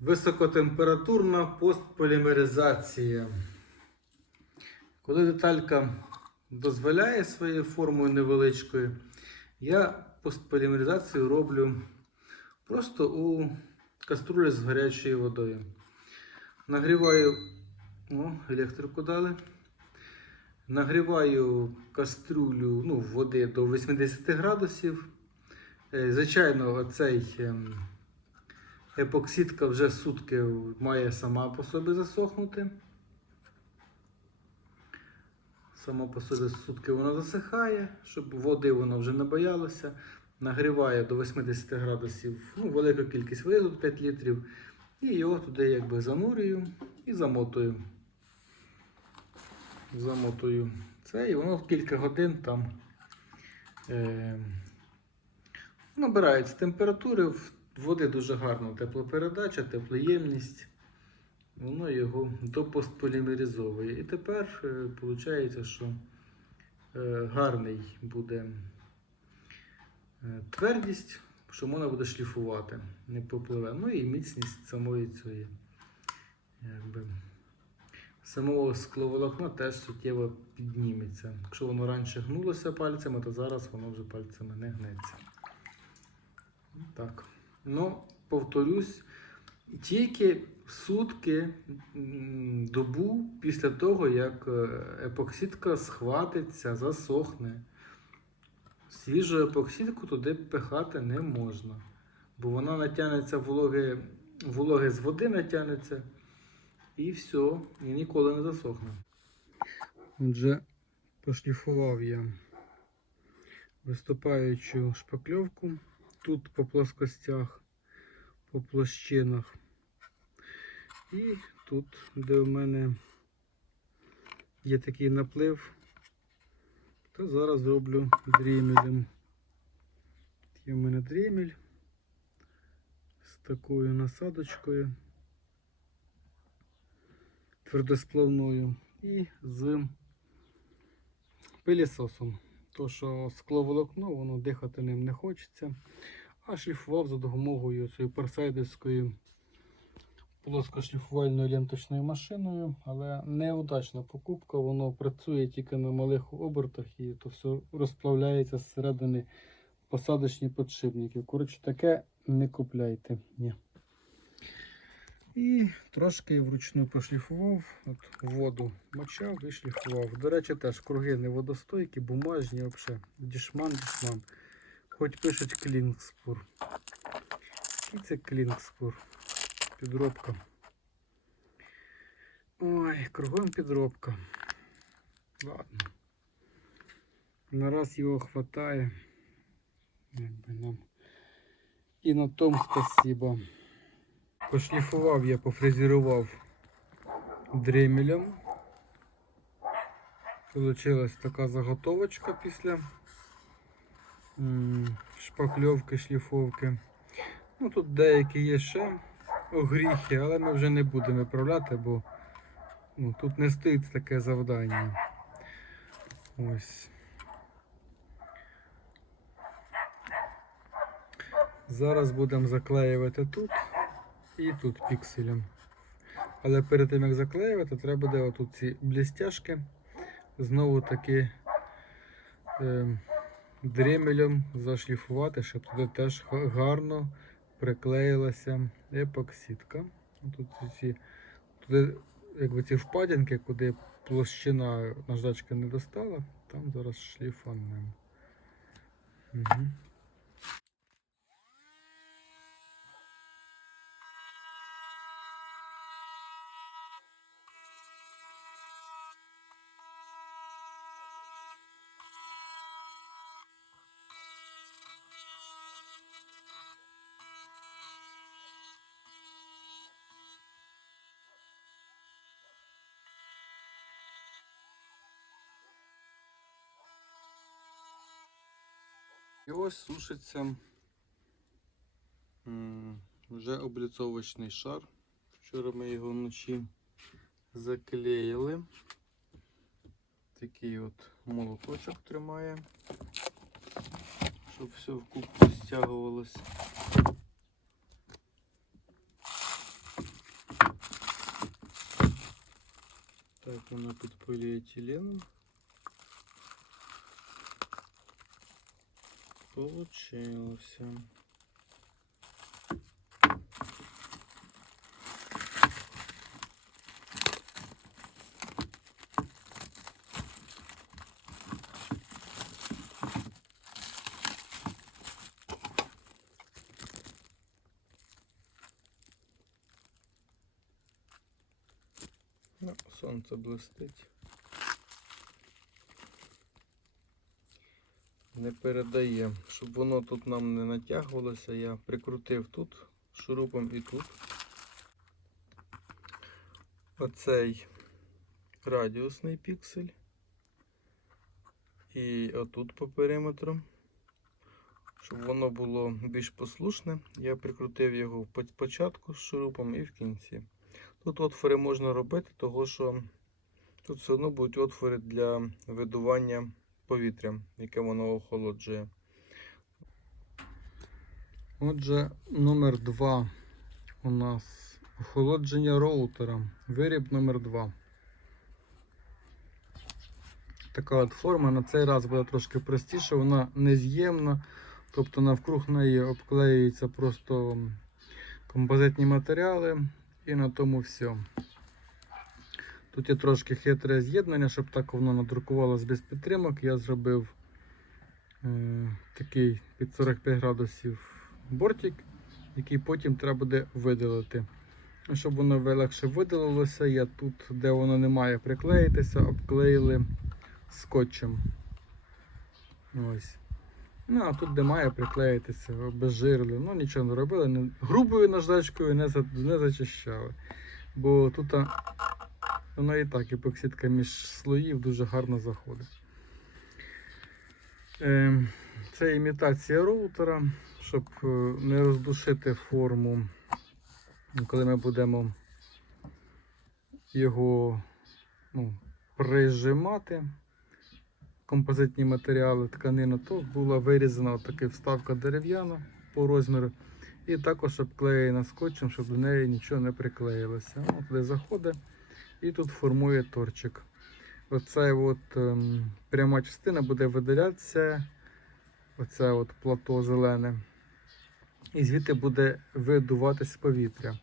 Високотемпературна постполімеризація. Коли деталька дозволяє своєю формою невеличкою, я постполімеризацію роблю просто у каструлі з гарячою водою. Нагріваю, о, електрику дали. Нагріваю каструлю ну, води до 80 градусів. Е, Звичайно, оцей ем, епоксидка вже сутки має сама по собі засохнути. Сама по собі сутки вона засихає, щоб води вона вже не боялася. Нагріває до 80 градусів ну, велику кількість води, тут 5 літрів. І його туди якби занурюю і замотую. Замотую це, і воно кілька годин там е, набирається температури. В води дуже гарна теплопередача, теплоємність. Воно його допостполімеризовує. І тепер виходить, що е, гарний буде е, твердість, що можна буде шліфувати, не попливе. Ну і міцність самої цієї. Якби, самого скловолокна теж суттєво підніметься. Якщо воно раніше гнулося пальцями, то зараз воно вже пальцями не гнеться. Так. Ну, повторюсь, тільки сутки добу після того, як е, епоксидка схватиться, засохне. Свіжу епоксидку туди пихати не можна, бо вона натягнеться вологи, вологи з води натягнеться і все, і ніколи не засохне. Отже, пошліфував я виступаючу шпакльовку. Тут по плоскостях, по площинах. І тут, де у мене є такий наплив, то зараз зроблю дрімелем. Є у мене дрімель з такою насадочкою твердосплавною і з пилісосом. То, що скловолокно, воно дихати ним не хочеться. А шліфував за допомогою цієї парсайдерської плоскошліфувальною ленточною машиною, але неудачна покупка, воно працює тільки на малих обертах і то все розплавляється зсередини посадочні подшипники. Коротше, таке не купляйте. Ні. І трошки вручну прошліфував, от воду мочав і шліфував. До речі, теж круги не водостойкі, бумажні взагалі. Дішман, дішман. Хоч пишуть клінгспур. І це клінгспур. Підробка. Ой, кругом підробка. Ладно. Нараз його хватає. Якби нам. І на тому спасибо. Пошліфував я, пофрезерував дремелем. Получилась така заготовочка після шпакльовки, шліфовки. Ну тут деякі є ще огріхи, але ми вже не будемо виправляти, бо ну, тут не стоїть таке завдання. Ось. Зараз будемо заклеювати тут і тут пікселем. Але перед тим як заклеювати, треба буде отут ці блістяшки знову таки е, дремелем зашліфувати, щоб туди теж гарно приклеїлася епоксидка. Тут ці, туди, якби ці впадинки, куди площина наждачки не достала, там зараз шліфанемо. Угу. І ось сушиться вже обліцовочний шар. Вчора ми його вночі заклеїли. Такий от молоточок тримає, щоб все вкупку стягувалось. Так, воно підпилює тіленом. Получилося. Ну, сонце блистить. Не передає. Щоб воно тут нам не натягувалося, я прикрутив тут шурупом і тут. Оцей радіусний піксель. І отут по периметру. Щоб воно було більш послушне, я прикрутив його в початку з шурупом і в кінці. Тут отвори можна робити, того що тут все одно будуть отвори для видування повітря, яке воно охолоджує. Отже, номер 2 у нас охолодження роутера. Виріб номер 2 Така от форма на цей раз буде трошки простіша, вона нез'ємна, тобто навкруг неї обклеюються просто композитні матеріали. І на тому все. Тут є трошки хитре з'єднання, щоб так воно надрукувалося без підтримок. Я зробив е, такий під 45 градусів бортик, який потім треба буде видалити. Щоб воно легше видалилося, я тут, де воно не має приклеїтися, обклеїли скотчем. Ось. Ну, а тут, де має приклеїтися, обезжирили. Ну, нічого не робили. Грубою наждачкою не, за, не зачищали. Бо тут воно і так, епоксидка між слоїв дуже гарно заходить. Е, це імітація роутера, щоб е, не роздушити форму, коли ми будемо його ну, прижимати композитні матеріали, тканину, то була вирізана така вставка дерев'яна по розміру. І також обклеєна скотчем, щоб до неї нічого не приклеїлося. Воно туди заходить і тут формує торчик. Оця от ем, пряма частина буде видалятися, оце от плато зелене. І звідти буде видуватись повітря.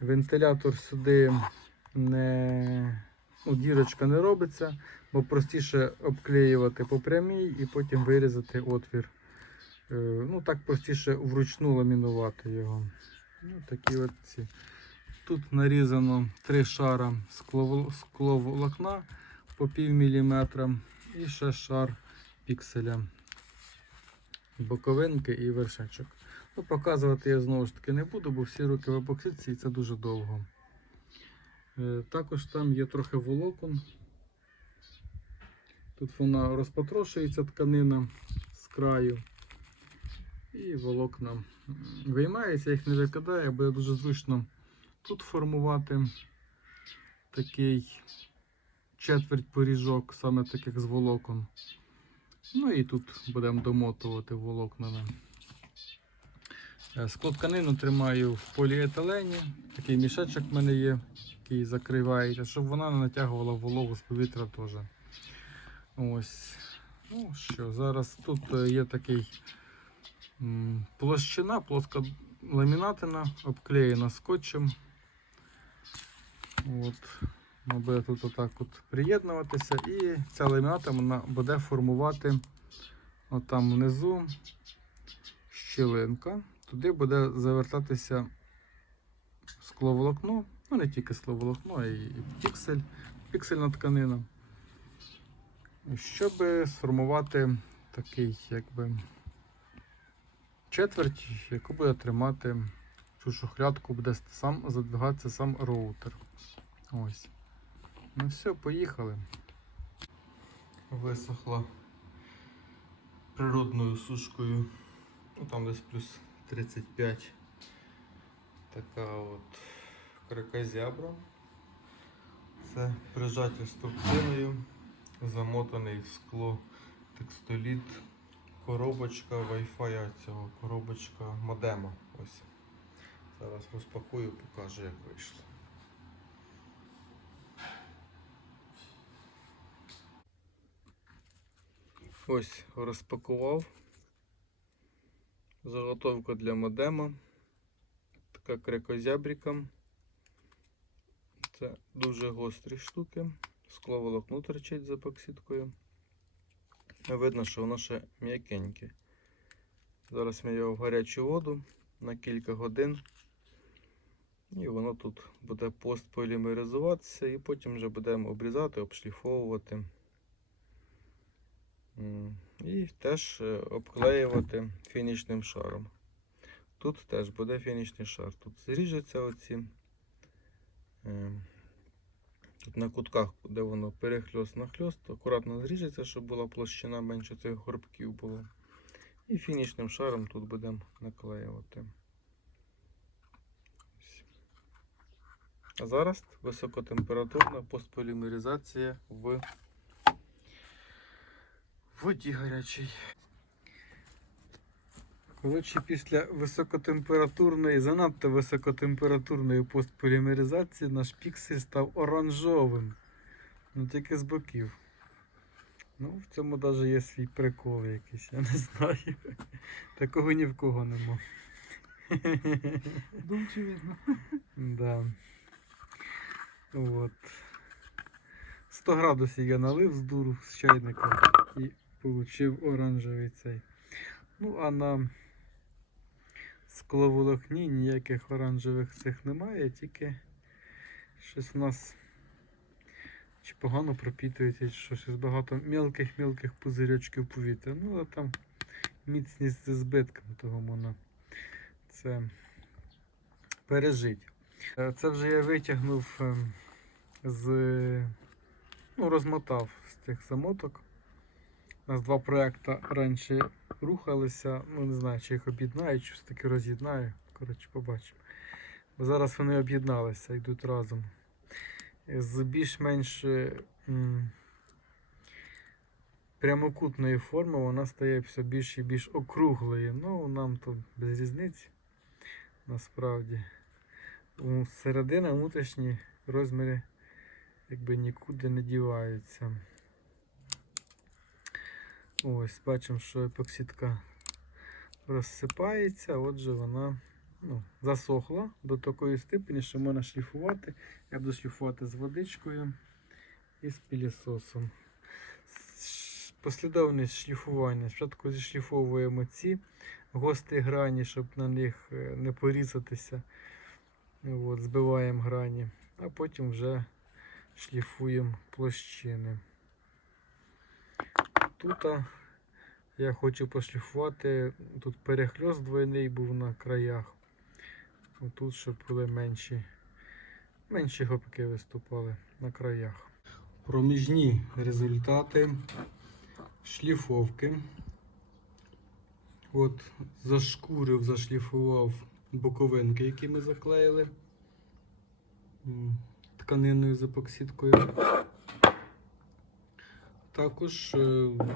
Вентилятор сюди не ну, дірочка не робиться, бо простіше обклеювати по прямій і потім вирізати отвір. Е, Ну, так простіше вручну ламінувати його. Ну, такі от ці. Тут нарізано три шара скловол- скловолокна по пів міліметра і ще шар пікселя. Боковинки і вершечок. Ну, показувати я знову ж таки не буду, бо всі руки в епоксидці і це дуже довго. Е, Також там є трохи волокон. Тут вона розпотрошується тканина з краю. І волокна виймається, їх не викидає, буде дуже зручно тут формувати такий четверть поріжок, саме таких з волокон. Ну і тут будемо домотувати волокнами. Е, Склотканину тримаю в поліетилені. Такий мішечок в мене є, який закривається, щоб вона не натягувала вологу з повітря теж. Ось. Ну що, зараз тут е, є такий площина, плоска ламінатина, обклеєна скотчем. От. Вона буде тут отак от приєднуватися і ця ламіната вона буде формувати отам внизу щілинка. Туди буде завертатися скловолокно, ну не тільки скловолокно, а й піксель, піксельна тканина. Щоб сформувати такий якби четверть, яку буде тримати цю шухлядку, буде сам задвигатися сам роутер. Ось. Ну все, поїхали. Висохла природною сушкою. Ну там десь плюс 35. Така от кракозябра. Це прижаття струбциною, замотаний в скло текстоліт, коробочка Wi-Fi цього, коробочка модема. Ось. Зараз розпакую, покажу, як вийшло. Ось розпакував. Заготовка для модема. Така крикозябріка. Це дуже гострі штуки. Скловолокно торчить за епоксидкою. Видно, що воно ще м'якеньке. Зараз ми його в гарячу воду на кілька годин. І воно тут буде постполімеризуватися, і потім вже будемо обрізати, обшліфовувати. І теж е, обклеювати фінішним шаром. Тут теж буде фінішний шар. Тут зріжеться оці. е, Тут на кутках, де воно перехльост на хльост, акуратно зріжеться, щоб була площина менше цих горбків було. І фінішним шаром тут будемо наклеювати. А зараз високотемпературна постполімеризація в воді гарячій. Коротше, після високотемпературної, занадто високотемпературної постполімеризації наш піксель став оранжовим. Ну тільки з боків. Ну, в цьому навіть є свій прикол якийсь, я не знаю. Такого ні в кого нема. Думче видно. Да. Вот. 100 градусів я налив з дуру з чайника і получив оранжевий цей. Ну, а на скловолокні ніяких оранжевих цих немає, тільки щось у нас чи погано пропітується, чи щось багато мілких-мілких пузирьочків повітря. Ну, але там міцність з збитком, того можна це пережить. Е, Це вже я витягнув ем, з. Ну, розмотав з тих замоток. У нас два проекти раніше рухалися. Ну, не знаю, чи їх об'єднаю, чи все-таки роз'єднаю. Коротше, побачимо. Бо зараз вони об'єдналися, йдуть разом. З більш-менш прямокутної форми вона стає все більш і більш округлою. Ну, нам тут без різниці. Насправді. Середина внутрішні розміри якби нікуди не діваються. Ось, бачимо, що епоксидка розсипається, отже, вона ну, засохла до такої степені, що можна шліфувати. Я буду шліфувати з водичкою і з пілісосом. Послідовність шліфування. Спочатку зішліфовуємо ці гострі грані, щоб на них е, не порізатися. От, збиваємо грані, а потім вже шліфуємо площини. Тут я хочу пошліфувати, тут перехльост двойний був на краях. Тут, щоб були менші, менші гопки виступали на краях. Проміжні результати шліфовки. От зашкурив, зашліфував боковинки, які ми заклеїли тканиною з епоксидкою. Також е,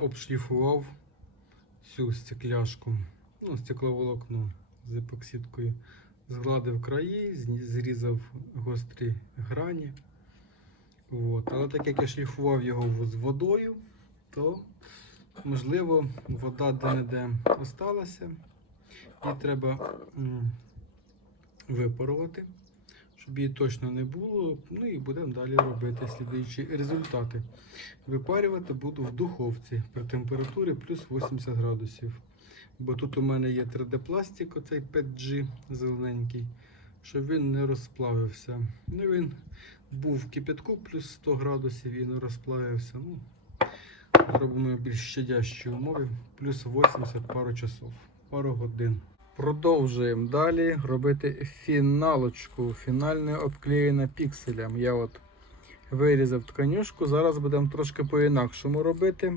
обшліфував цю стекляшку, ну, стекловолокно з епоксидкою. Згладив краї, зрізав гострі грані. От. Але так як я шліфував його з водою, то можливо вода де-не-де осталася. Її треба випарувати, щоб її точно не було. Ну і будемо далі робити слідуючі результати. Випарювати буду в духовці при температурі плюс 80 градусів. Бо тут у мене є 3D-пластик, оцей 5G зелененький, щоб він не розплавився. Ну він був в кипятку плюс 100 градусів і не розплавився. Ну, зробимо більш щадящі умови, плюс 80 пару часов, пару годин. Продовжуємо далі робити фіналочку. Фінальне обклеєне пікселем. Я от вирізав тканюшку. Зараз будемо трошки по-інакшому робити.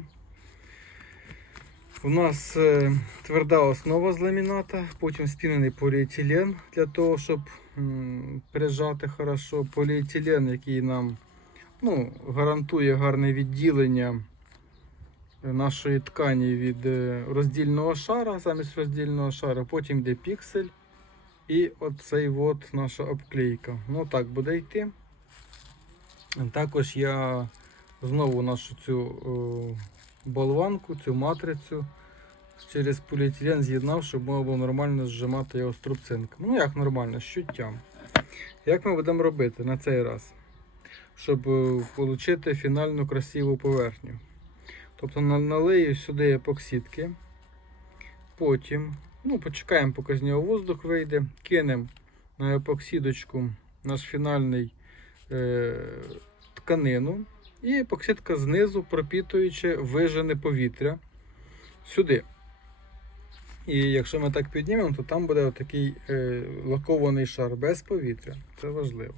У нас е, тверда основа з ламіната, потім спінений поліетилен для того, щоб прижати хорошо. Поліетилен, який нам ну, гарантує гарне відділення нашої ткані від е, роздільного шара, замість роздільного шара, потім йде піксель. І оцей от наша обклейка. Ну так буде йти. Також я знову нашу цю о, болванку, цю матрицю через поліетилен з'єднав, щоб можна було нормально зжимати його струбцинками. Ну як нормально, з чуттям. Як ми будемо робити на цей раз? Щоб отримати фінальну красиву поверхню. Тобто на- налию сюди епоксидки. Потім, ну, почекаємо, поки з нього воздух вийде, кинемо на епоксидочку наш фінальний е, тканину. І епоксидка знизу, пропітуючи, вижене повітря сюди. І якщо ми так піднімемо, то там буде такий е, лакований шар без повітря. Це важливо.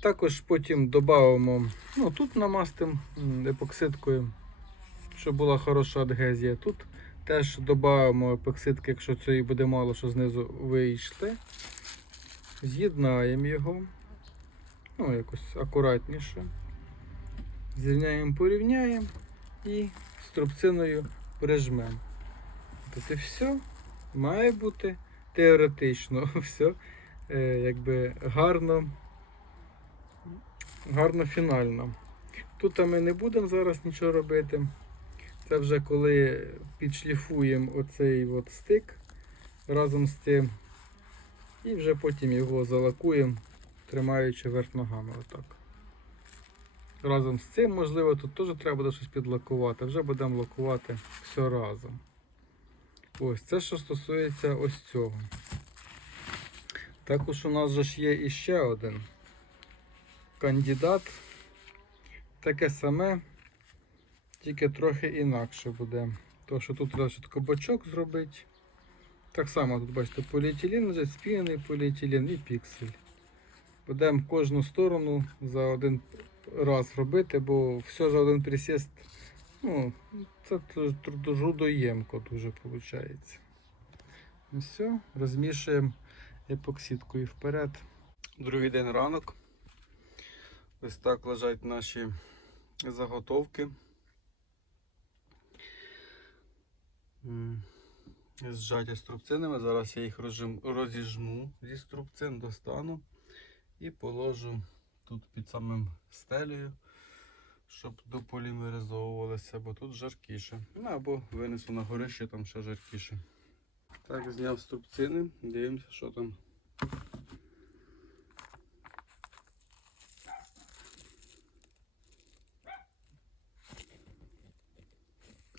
Також потім додамо, ну тут намастимо епоксидкою, щоб була хороша адгезія. Тут теж додамо епоксидки, якщо цієї буде мало, що знизу вийшли. З'єднаємо його. Ну, якось акуратніше. Зрівняємо, порівняємо і струбциною прижмемо. Тобто все має бути теоретично все е, якби гарно, гарно фінально. Тут ми не будемо зараз нічого робити. Це вже коли підшліфуємо оцей от стик разом з тим. І вже потім його залакуємо, тримаючи верх ногами. Отак. Разом з цим, можливо, тут теж треба буде щось підлакувати. Вже будемо лакувати все разом. Ось це, що стосується ось цього. Також у нас же ж є іще один кандидат. Таке саме, тільки трохи інакше буде. Тому що тут треба ще кабачок зробити. Так само тут бачите, поліетилен, вже спінений поліетилен і піксель. Будемо кожну сторону за один раз робити, бо все за один присіст. Ну, це тр- тр- трудоємко дуже виходить. Ну все, розмішуємо епоксидкою вперед. Другий день ранок. Ось так лежать наші заготовки. М, Зжаті струбцинами. Зараз я їх розіжму зі струбцин, достану і положу тут під самим стелею, щоб дополімеризовувалося, бо тут жаркіше. Ну або винесу на горище, там ще жаркіше. Так, зняв струбцини, дивимося, що там.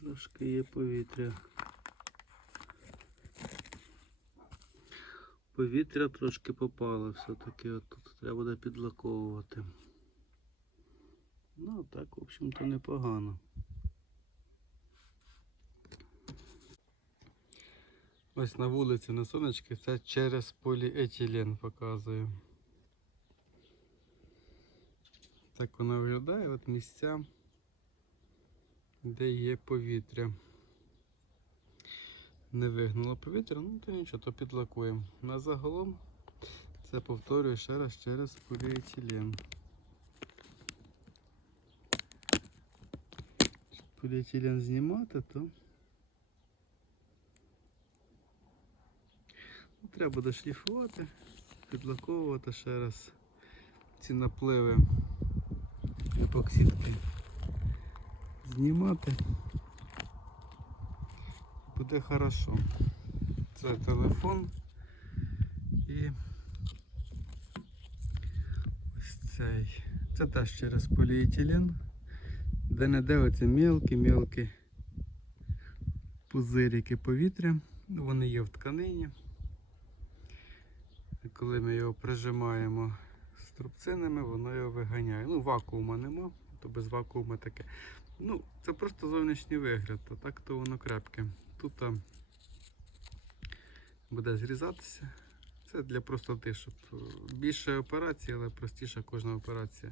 Трошки є повітря. Повітря трошки попало все-таки, от тут треба буде підлаковувати. Ну так, в общем-то, непогано. Ось на вулиці на сонечки це через поліетилен показую. Так воно виглядає, от місця, де є повітря. Не вигнуло повітря, ну то нічого, то підлакуємо. На загалом це повторюю ще раз через поліетилен. Поліетилен знімати, то треба буде шліфувати, підлаковувати ще раз ці напливи епоксидки знімати. Буде хорошо. Це телефон і ось цей. Це теж через поліетилен. Де не оці мілкі-мілкі пузирики повітря. Вони є в тканині. І коли ми його прижимаємо струбцинами, воно його виганяє. Ну, вакуума нема, то без вакуума таке. Ну, це просто зовнішній вигляд, а так то воно крепке. Тут а, буде зрізатися. Це для простоти, щоб більше операцій, але простіша кожна операція.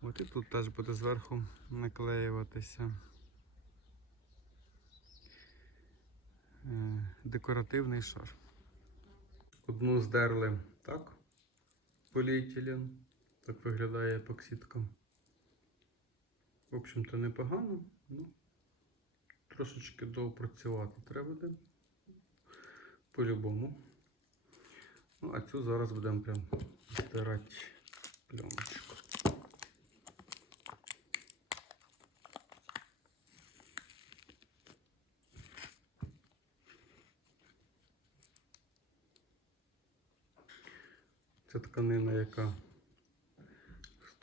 От і тут теж буде зверху наклеюватися е, декоративний шар. Одну здерли так, поліетилен. Так виглядає епоксидка. В общем-то, непогано, ну, трошечки допрацювати треба буде по-любому. Ну, а цю зараз будемо прям стирати пленочку. Це тканина, яка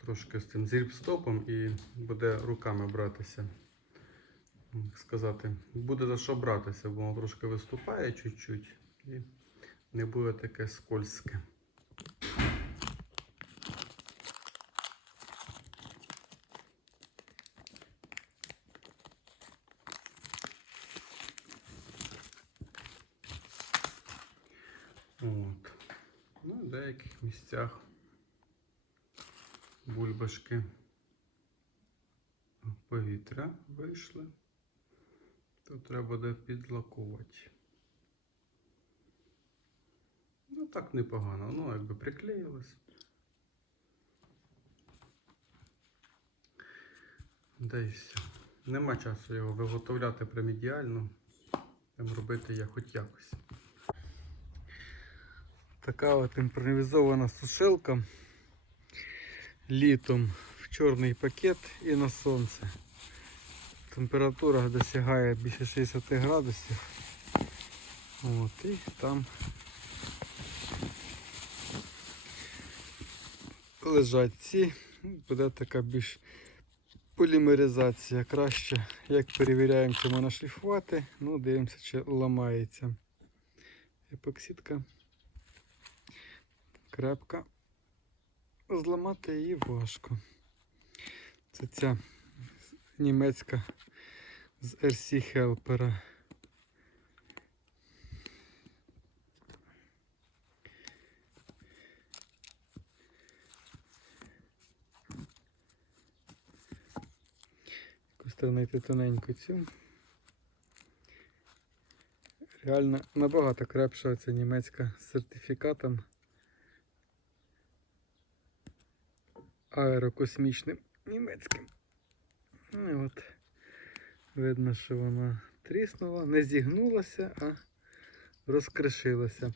трошки з цим зрібстопом і буде руками братися. Як сказати, буде за що братися, бо воно трошки виступає чуть-чуть і не буде таке скользке. Ну, в деяких місцях бульбашки повітря вийшли, то треба буде підлакувати. Ну, так непогано, ну, якби приклеїлось. Все. Нема часу його виготовляти прям ідеально. Там робити я хоч якось. Така от імпровізована сушилка літом в чорний пакет і на сонце. Температура досягає більше 60 градусів. От, і там лежать ці. Буде така більш полімеризація краще. Як перевіряємо, чи можна шліфувати, ну дивимося, чи ламається. Епоксидка крепка. Зламати її важко. Це ця німецька з RC Helper. Знайти тоненьку цю. Реально набагато крепша ця німецька з сертифікатом. Аерокосмічним німецьким. Ну, от видно, що вона тріснула, не зігнулася, а розкришилася.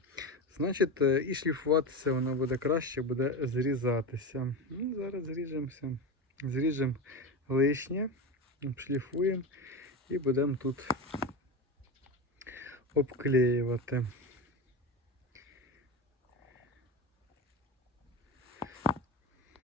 Значить, е, і шліфуватися воно буде краще, буде зрізатися. Ну, зараз зріжемося. Зріжемо лишнє, шліфуємо і будемо тут обклеювати.